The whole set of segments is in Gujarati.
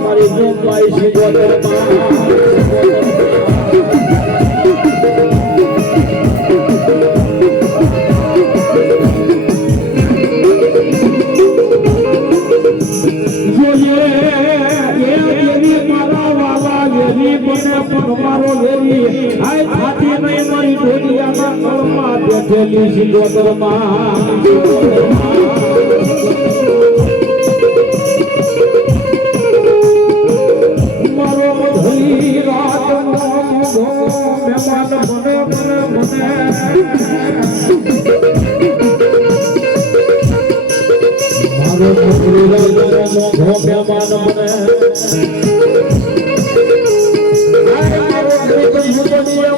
મારી જોગવાઈ સિગોતરમાં. જોઈએ એ દેવી મારા વાલા વેરી બને પણ મારો વેરી આય થાતી નહીં મારી કળમાં બેઠેલી સિગોતરમાં. મારો બને બને મારો મધુરી રાતનો મોગો મહેમાન બને આય મારો પ્રીતમ સુતણીય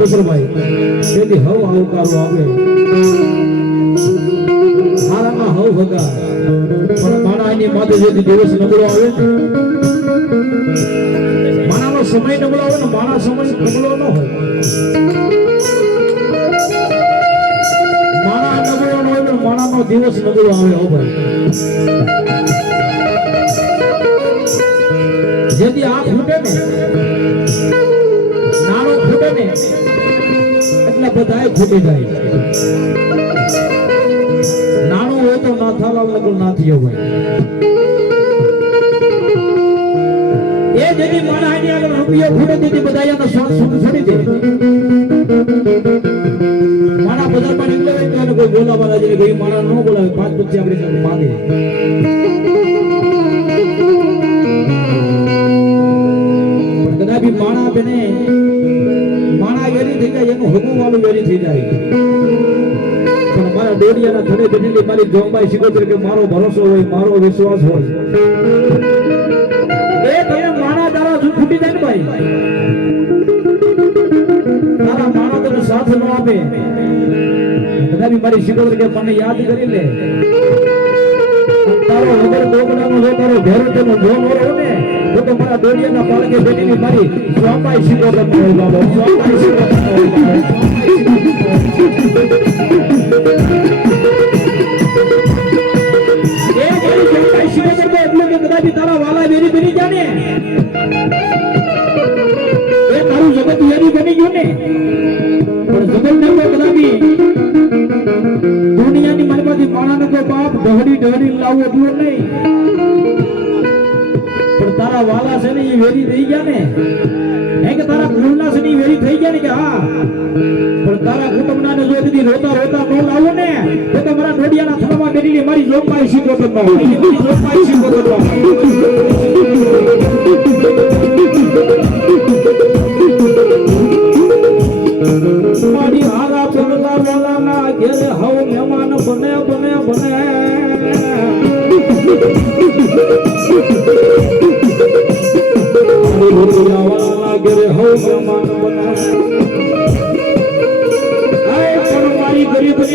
બસરભાઈ તેથી હવ આવકારો આવે. સારામાં હવ ભગા પણ માણા એની માથે જેથી દિવસ નબળો આવે. માણાનો સમય નબળો આવે ને માણા સમય નબળો ન હોય. માણા નબળો હોય ને માણાનો દિવસ નબળો આવે, હો ભાઈ. જેથી આ ફૂટે ને ને? એટલે બધાય ફૂટી જાય. નાણું હોય તો નાથાલાલ લગન ના થયો ભાઈ એ જેની માણસ આગળ રૂપિયો ફૂટે તેથી બધા એને શ્વાસ છોડી દે. મારા બજારમાં નીકળે હોય તો કોઈ બોલાવા રાજી કોઈ માણા ન બોલાવે. પાંચ પછી આપણે માંગે. કદાપી માણા બને માણા થઈ એનું હગું વાળું વેરી થઈ જાય પણ મારા ડોડિયાના થડે બેઠેલી મારી જોંબાઈ શીખોતર કે મારો ભરોસો હોય, મારો વિશ્વાસ હોય. એ તમે માણા તારા ફૂટી જાય ભાઈ. તારા માણો તને સાથ ન આપે. કદાપી મારી શીખોતર કે મને યાદ કરી લે. તારો વગર ડોકડાનો જો તારો ઘેર તેનો જો ન ને, તો તો મારા દોડિયાના પાળકે બેઠેલી મારી સ્વામાઈ શીખો ન હોય બાબા સ્વામાઈ શીખોતર વેરી લાવવો એટલું નહીં તારા વાલા છે ને એ વેરી થઈ ગયા ને. કે તારા કુળના છે ને એ વેરી થઈ ગયા ને કે હા. પણ તારા કુટુંબના ને જો કદી રોતા રોતા ન લાવો ને, તો તમારા ડોડિયાના થડામાં બેઠેલી મારી લોપાઈ શીખો તો ન હોય શીખો તો મારી. હારા પડલા વાલાના ઘેરે હવ મહેમાન બને બને બને. ઘેરે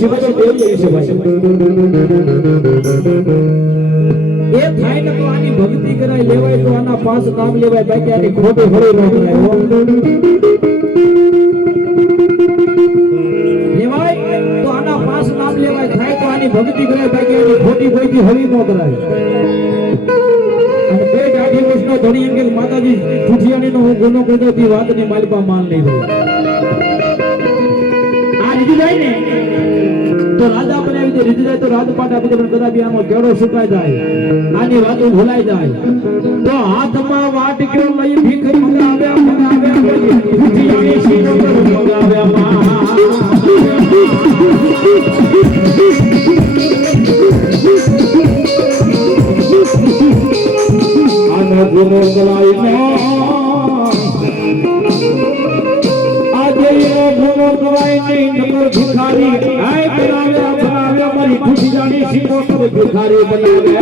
ભગવતી માં શિવાજી છે ભાઈ? એ થાય ને તો આની ભક્તિ કરાય, લેવાય તો આના પાંચ કામ લેવાય, બાકી આની ખોટું ન લેવાય તો આના પાંચ નામ લેવાય, થાય તો આની ભક્તિ કરાય, બાકી આની હરી ન કરાય. બે જાઠી વર્ષનો ધણી અંગેલ માતાજી ઠુઠિયાણીનો હું ગુનો કર્યો તે પાસે માન નહીં ભાઈ આ જાય ને. તો રાજા બનાવી દે રીતે જાય તો રાજપાટ આપી દે પણ કદાપી આનો કેળો સુકાઈ જાય આની વાતો ભૂલાઈ જાય. તો હાથમાં વાટક્યો લઈ ભીખ આવે આવે પછી नंबर भिखारी। आए बनावे बनावे मरी खुशी जानी सी नंबर भिखारी बनावे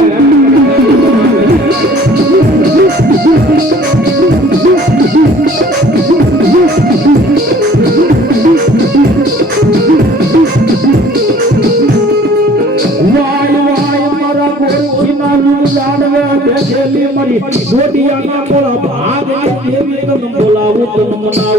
बोला, भाग देवी तुम बोलाओ तुम मनाओ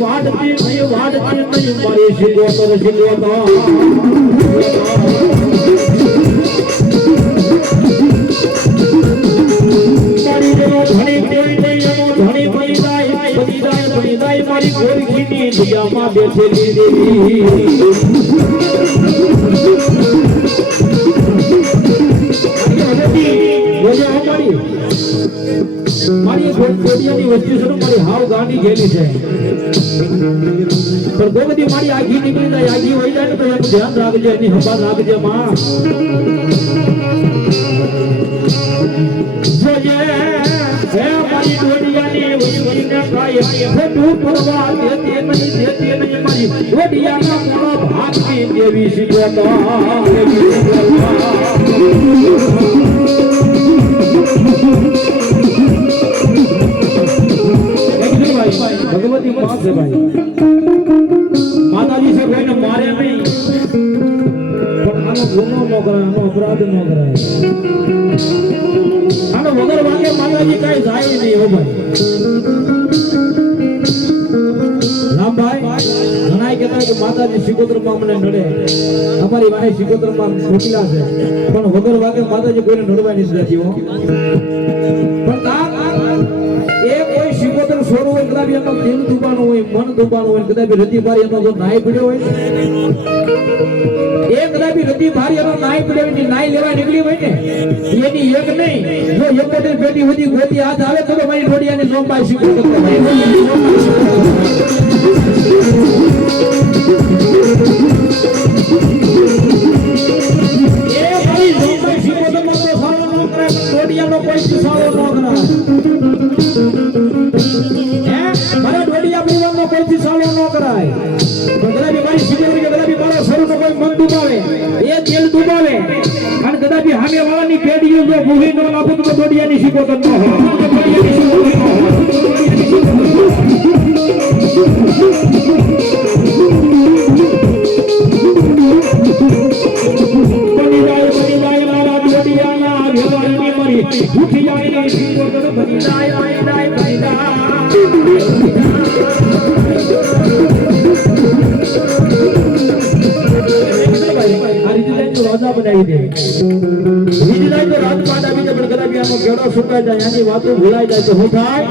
વાડતી નહીં વાડતી નહીં મારી સીધો પર સીધો તો મારી? વસ્તુ છે મારી આઘી નીકળી જાય ને ધ્યાન રાખજે એની સંભાળ રાખજે દેતી નહીં મારી ગોડિયાના મોળો ભાગતી દેવી શીખો માતાજી સિકોતરમાં મને નડે. અમારી વાહે સિકોતરમાં મોકલા છે. પણ વગર વાગે માતાજી કોઈને નડવા નથી દેતી પણ કોઈ શિકોતર એ કદાચ રતી ભારી નાય પડ્યો નાય લેવા નીકળી હોય ને, એની એક નહીં. જો એકોતેર પેટી સુધી હાથ આવે તો મારી શિકોતર કદાપી સામે વાળાની પેઢીઓ જો ભૂલી ન નાખું તો ડોડિયાની શીખો તો ન હોય ડોડિયાની જાય રાજા બનાવી દે. વીજ જાય તો રાજપાટ આપી દે પણ કદાચ આમાં ગેડો સુકાઈ જાય, આની વાતો ભૂલાઈ જાય તો હું થાય?